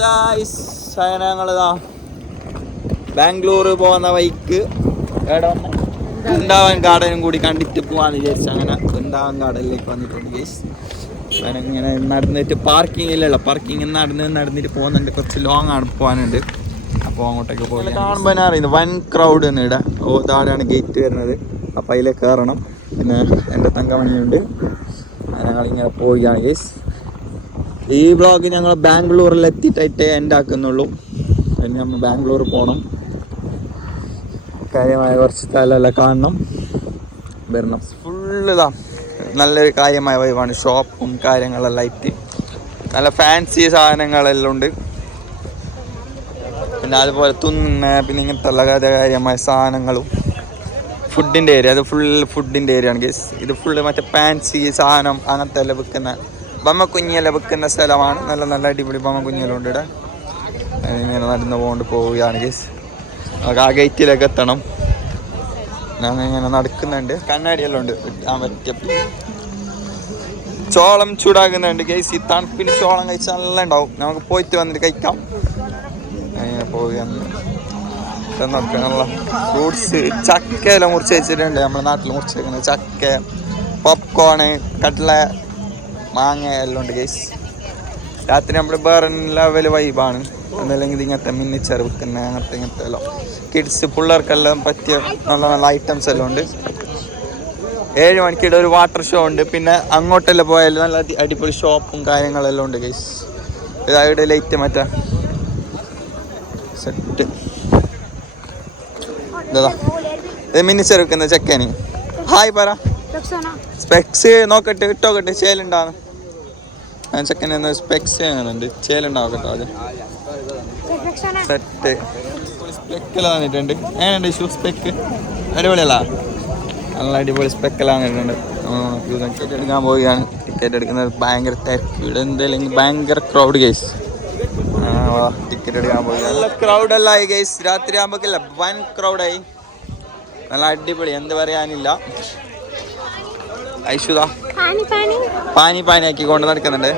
Guys, ഞങ്ങളിതാ ബാംഗ്ലൂർ പോകുന്ന വഴിക്ക് വൃന്ദാവൻ ഗാർഡനും കൂടി കണ്ടിട്ട് പോവാന്ന് വിചാരിച്ചു. അങ്ങനെ വൃന്ദാവൻ ഗാർഡനിലേക്ക് വന്നിട്ടുണ്ട് ഗൈസ്. ഇങ്ങനെ നടന്നിട്ട് പാർക്കിംഗ് നടന്നിട്ട് പോകുന്നുണ്ട്. കുറച്ച് ലോങ് ആണ് പോകാനുണ്ട്. അപ്പോൾ അങ്ങോട്ടേക്ക് പോയി കാണുമ്പോൾ ഞാൻ അറിയുന്നത് വൻ ക്രൗഡ് തന്നെ ഇവിടെ. താഴെയാണ് ഗേറ്റ് വരുന്നത്. അപ്പോൾ അതിലേക്ക് കയറണം. പിന്നെ എൻ്റെ തങ്കമണിയുണ്ട്. ഞങ്ങളിങ്ങനെ പോവുകയാണ് ഗൈസ്. ഈ വ്ളോഗ് ഞങ്ങൾ ബാംഗ്ലൂരിൽ എത്തിയിട്ടായിട്ടേ എൻ്റെ ആക്കുന്നുള്ളൂ. പിന്നെ നമ്മൾ ബാംഗ്ലൂർ പോകണം. കാര്യമായ കുറച്ച് സ്ഥലമെല്ലാം കാണണം, വരണം. ഫുള്ളിതാ നല്ലൊരു കാര്യമായ വൈവാണ്. ഷോപ്പും കാര്യങ്ങളെല്ലാം ആയിട്ട് നല്ല ഫാൻസി സാധനങ്ങളെല്ലാം ഉണ്ട്. പിന്നെ അതുപോലെ പിന്നെ ഇങ്ങനത്തെ ഉള്ള കാര്യമായ സാധനങ്ങളും ഫുഡിൻ്റെ ഏരിയ. അത് ഫുഡിൻ്റെ ഏരിയ ആണ് ഗൈസ്. ഇത് ഫുള്ള് മറ്റേ ഫാൻസി സാധനം അങ്ങനത്തെ എല്ലാം വിൽക്കുന്ന ബമ്മക്കുഞ്ഞിയെല്ലാം വിൽക്കുന്ന സ്ഥലമാണ്. നല്ല നല്ല അടിപൊളി ബമ്മക്കുഞ്ഞെല്ലാം ഉണ്ട് ഇവിടെ. ഇങ്ങനെ നടന്ന് പോവുകയാണ് ഗൈസ്. നമുക്ക് ആ ഗേറ്റിലേക്ക് എത്തണം. ഞങ്ങൾ ഇങ്ങനെ നടക്കുന്നുണ്ട്. കണ്ണാടിയെല്ലാം ഉണ്ട് ഇടാൻ പറ്റിയ. ചോളം ചൂടാക്കുന്നുണ്ട് ഗൈസ്. ഈ തണുപ്പിന് ചോളം കഴിച്ചാൽ നല്ല ഉണ്ടാവും. നമുക്ക് പോയിട്ട് വന്നിട്ട് കഴിക്കാം. അങ്ങനെ പോവുകയാണ്. നോക്കാനുള്ള ഫ്രൂട്ട്സ്, ചക്കയെല്ലാം മുറിച്ച് വെച്ചിട്ടുണ്ട്. നമ്മുടെ നാട്ടിൽ മുറിച്ച് വെക്കുന്നത് ചക്ക, പോപ്കോണ്, കട്ട്ല, മാങ്ങ എല്ലാം ഉണ്ട് ഗൈസ്. രാത്രി നമ്മൾ വേറെ ലെവൽ വൈബാണ്. അതല്ലെങ്കിൽ ഇങ്ങനത്തെ മിന്നിച്ചെറ് വിൽക്കുന്ന ഇങ്ങനത്തെ എല്ലാം കിഡ്സ് പിള്ളേർക്കെല്ലാം പറ്റിയ നല്ല നല്ല ഐറ്റംസ് എല്ലാം ഉണ്ട്. 7 മണിക്കിടെ ഒരു വാട്ടർ ഷോ ഉണ്ട്. പിന്നെ അങ്ങോട്ടെല്ലാം പോയാലും നല്ല അടിപൊളി ഷോപ്പും കാര്യങ്ങളെല്ലാം ഉണ്ട് ഗൈസ്. ഇതായിട്ട് ലൈറ്റ് മറ്റേ സെറ്റ് ഇതാ ഇത് മിന്നിച്ചെറ് വിൽക്കുന്ന ചെക്കന് ഹായ് പറ. സ്പെക്സ് നോക്കട്ടെ ഇട്ടോക്കട്ടെ ചേലുണ്ടാന്ന്. ഞാൻ ചെക്കൻ സ്പെക്സ് ചെയ്യുന്നുണ്ട്. ചേലുണ്ടാവട്ടെ അത് സെറ്റ് സ്പെക്കെല്ലാം തന്നിട്ടുണ്ട്. എങ്ങനെയുണ്ട് ഷൂ സ്പെക്ക്? അടിപൊളിയല്ല? നല്ല അടിപൊളി സ്പെക്കെല്ലാം തന്നിട്ടുണ്ട്. ടിക്കറ്റ് എടുക്കാൻ പോവുകയാണ്. ടിക്കറ്റ് എടുക്കുന്നത് ഭയങ്കര തിരക്ക്. ഇവിടെ എന്തെങ്കിലും ഭയങ്കര ക്രൗഡ് ഗൈസ്. ടിക്കറ്റ് എടുക്കാൻ പോയി. നല്ല ക്രൗഡെല്ലാം ആയി ഗൈസ്. രാത്രി ആകുമ്പോഴേക്കില്ല വൻ ക്രൗഡായി. നല്ല അടിപൊളി, എന്ത് പറയാനില്ല. ഐഷുദാ പാനി ആക്കി കൊണ്ട് നടക്കുന്നുണ്ട്.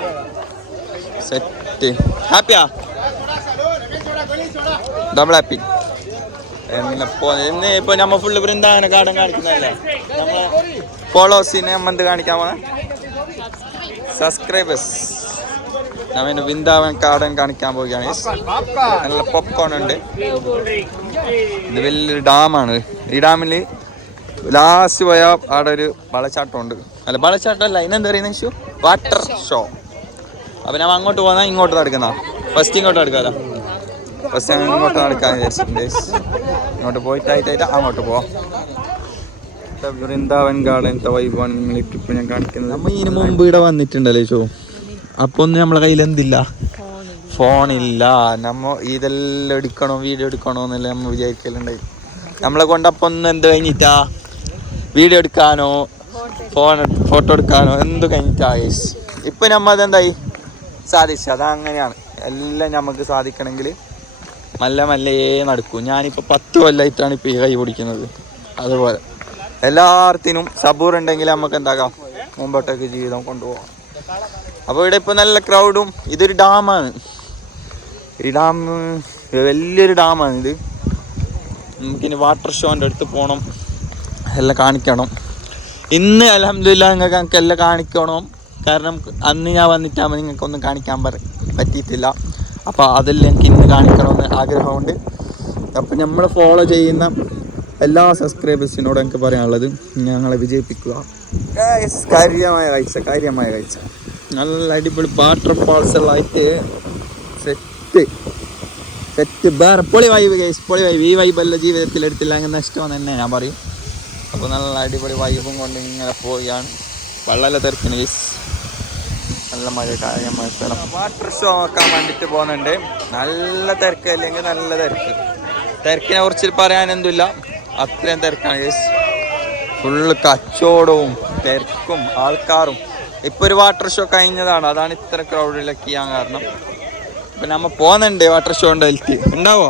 സെറ്റ്. ഹാപ്പിയാ? Double happy. ഇപ്പൊ നമ്മ ഫുള്ള് വൃന്ദാവന ഗാർഡൻ കാണിക്കുന്നതല്ലേ. നമ്മളെ ഫോളോവേഴ്സിനെ നമ്മൾ എന്ത് കാണിക്കാൻ പോണ സബ്സ്ക്രൈബേഴ്സ്. നമ്മ വൃന്ദാവൻ ഗാർഡൻ കാണിക്കാൻ പോവുകയാണ്. നല്ല പോപ്കോൺ ഉണ്ട്. ഇത് വലിയൊരു ഡാമാണ്. ഈ ഡാമിൽ ലാസ്റ്റ് പോയാൽ അവിടെ ഒരു വെള്ളച്ചാട്ടം ഉണ്ട്. അല്ല വെള്ളച്ചാട്ടം അല്ല, ഇതിനെന്താ പറയുന്നത് ഇഷ്യൂ? Water show. അപ്പം ഞാൻ അങ്ങോട്ട് പോകുന്ന ഇങ്ങോട്ട് നടക്കുന്ന ഫസ്റ്റ് ഇങ്ങോട്ട് നടക്കാമല്ലോ. ഫസ്റ്റ് ഞങ്ങൾ ഇങ്ങോട്ട് നടക്കാൻ വിചാരിച്ചിട്ടുണ്ട്. ഇങ്ങോട്ട് പോയിട്ടായിട്ട് അങ്ങോട്ട് പോവാം. വൃന്ദാവൻ ഗാർഡനത്തെ വൈബാണ് നിങ്ങൾ ഈ ട്രിപ്പ് ഞാൻ കാണിക്കുന്നത്. നമ്മൾ ഇതിന് മുമ്പ് ഇവിടെ വന്നിട്ടുണ്ടല്ലേ ഷോ. അപ്പോൾ ഒന്നും നമ്മളെ കയ്യിൽ എന്തില്ല, ഫോണില്ല. നമ്മ ഇതെല്ലാം എടുക്കണോ വീഡിയോ എടുക്കണോ എന്നല്ല നമ്മൾ വിചാരിക്കലുണ്ടായി. നമ്മളെ കൊണ്ടപ്പോൾ ഒന്നും എന്ത് കഴിഞ്ഞിട്ടാ വീഡിയോ എടുക്കാനോ ഫോട്ടോ എടുക്കാനോ എന്ത് കഴിഞ്ഞിട്ടാ ഗൈസ്. ഇപ്പം നമ്മൾ അതെന്തായി സാധിച്ചു. അതങ്ങനെയാണ്. എല്ലാം നമുക്ക് സാധിക്കണമെങ്കിൽ മല്ലേ നടക്കും. ഞാനിപ്പോൾ 10 കൊല്ലമായിട്ടാണ് ഇപ്പോൾ ഈ കൈ പിടിക്കുന്നത്. അതുപോലെ എല്ലാത്തിനും സബൂർ ഉണ്ടെങ്കിൽ നമുക്ക് എന്താക്കാം മുമ്പോട്ടേക്ക് ജീവിതം കൊണ്ടുപോകാം. അപ്പോൾ ഇവിടെ ഇപ്പോൾ നല്ല ക്രൗഡും. ഇതൊരു ഡാമാണ്. ഈ ഡാം വലിയൊരു ഡാമാണ് ഇത്. നമുക്കിനി വാട്ടർ ഷോൻ്റെ അടുത്ത് പോകണം, എല്ലാം കാണിക്കണം. ഇന്ന് അൽഹംദുലില്ലാഹ് നിങ്ങൾക്ക് എല്ലാം കാണിക്കണം. കാരണം അന്ന് ഞാൻ വന്നിട്ടാകുമ്പോൾ നിങ്ങൾക്കൊന്നും കാണിക്കാൻ പറ്റിയിട്ടില്ല. അപ്പോൾ അതെല്ലാം എനിക്ക് ഇന്ന് കാണിക്കണമെന്ന് ആഗ്രഹമുണ്ട്. അപ്പോൾ നമ്മൾ ഫോളോ ചെയ്യുന്ന എല്ലാ സബ്സ്ക്രൈബേഴ്സിനോടും എനിക്ക് പറയാനുള്ളത്, ഞങ്ങളെ വിജയിപ്പിക്കുക. കാര്യമായ കാഴ്ച നല്ല അടിപൊളി വാട്ടർ ഫാൾസ് എല്ലാം ആയിട്ട് സെറ്റ് വേറെ പൊളി വൈബ് ഗൈസ്. പൊളി വൈബ്. ഈ വൈബെല്ലാം ജീവിതത്തിൽ എടുത്തില്ല അങ്ങനെ നഷ്ടമെന്ന് തന്നെ ഞാൻ പറയും. അപ്പോൾ നല്ല അടിപൊളി വൈബും കൊണ്ട് ഇങ്ങനെ പോവുകയാണ്. വെള്ളമെല്ലാം തിരക്കിന് ഗൈസ്. നല്ല മഴ കാര്യമായ സ്ഥലം. വാട്ടർ ഷോ നോക്കാൻ വേണ്ടിയിട്ട് പോകുന്നുണ്ട്. നല്ല തിരക്ക് അല്ലെങ്കിൽ നല്ല തിരക്കിനെ കുറിച്ച് പറയാനൊന്നുമില്ല. അത്രയും തിരക്കാണ് ഗൈസ്. ഫുള്ള് കച്ചവടവും തിരക്കും ആൾക്കാരും. ഇപ്പോൾ ഒരു വാട്ടർ ഷോ കഴിഞ്ഞതാണ്. അതാണ് ഇത്ര ക്രൗഡിലേക്ക് ചെയ്യാൻ കാരണം. ഇപ്പം നമ്മൾ പോകുന്നുണ്ട് വാട്ടർ ഷോ ഉണ്ടായിട്ട്. ഉണ്ടാവോ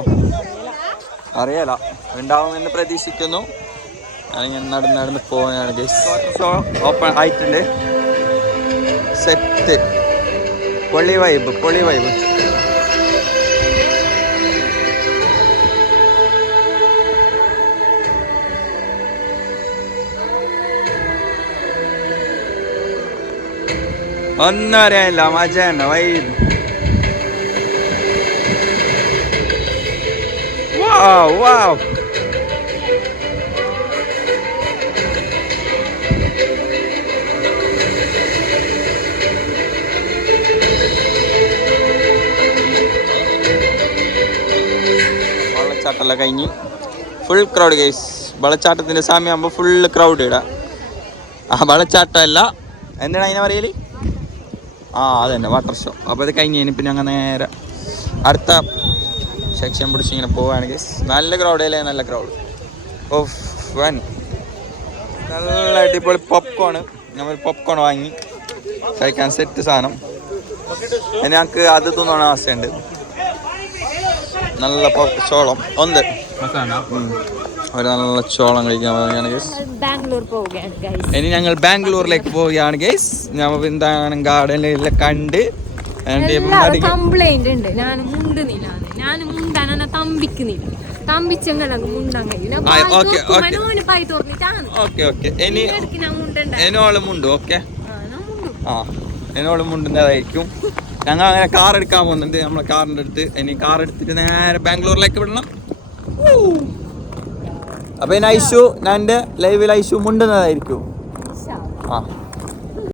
അറിയാല. ഉണ്ടാവുമെന്ന് പ്രതീക്ഷിക്കുന്നു. ഞാനിങ്ങനെ നടന്ന് പോകുകയാണ് ഗൈസ്. വാട്ടർ ഷോ ഓപ്പൺ ആയിട്ടുണ്ട്. സെറ്റ്. പൊളി വൈബ്. ഒന്നും അറിയാനില്ല മജാണ് വൈബ്. വാവ് വാവ്. വെള്ളച്ചാട്ടമെല്ലാം കഴിഞ്ഞ് ഫുൾ ക്രൗഡ് ഗൈസ്. വെള്ളച്ചാട്ടത്തിൻ്റെ സമയമാകുമ്പോൾ ഫുള്ള് ക്രൗഡ് ഇടാം. ആ വെള്ളച്ചാട്ടമല്ല, എന്താണ് അതിനെ പറയല്? അതന്നെ വാട്ടർ ഷോ. അപ്പോൾ അത് കഴിഞ്ഞ് പിന്നെ അങ്ങനെ നേരെ അടുത്ത സെക്ഷൻ പിടിച്ച് ഇങ്ങനെ പോവുകയാണ് ഗൈസ്. നല്ല ക്രൗഡ് അല്ലേ? നല്ല ക്രൗഡ്. ഓഫ് വൻ നല്ല അടിപൊളി പോപ്കോണ്. നമ്മൾ പോപ്കോൺ വാങ്ങി കഴിക്കാൻ സെറ്റ് സാധനം. ഞങ്ങൾക്ക് അത് തിന്നണ ആശയുണ്ട്. നല്ല ചോളം ഉണ്ട്, ഒരു നല്ല ചോളം കഴിക്കാൻ പോവുകയാണ് ഗൈസ്. ഇനി ഞങ്ങൾ ബാംഗ്ലൂരിലേക്ക് പോവുകയാണ് ഗൈസ്. ഞങ്ങൾ വൃന്ദാവനം ഗാർഡനിലെല്ലാം കണ്ട് കംപ്ലൈന്റ് ഉണ്ട്. ഞാൻ മുണ്ടുന്നില്ല, ഞാൻ മുണ്ടാൻ തമ്പിക്കുന്നില്ല. തമ്പിച്ചെങ്ങനെ മുണ്ടാൻ കഴിയില്ല. എന്നോളം മുണ്ട്. ഓക്കെ, എന്നോളം മുണ്ടുന്നതായിരിക്കും. ഞങ്ങൾ അങ്ങനെ കാർ എടുക്കാൻ പോകുന്നുണ്ട്. നമ്മളെ കാറിൻ്റെ അടുത്ത് ഇനി കാർ എടുത്തിട്ട് നേരെ ബാംഗ്ലൂരിലേക്ക് വിടണം. അപ്പൊ ഇനി ഐഷു, ഞാൻ എൻ്റെ ലൈവിൽ ഐഷു മുണ്ടുന്നതായിരിക്കും.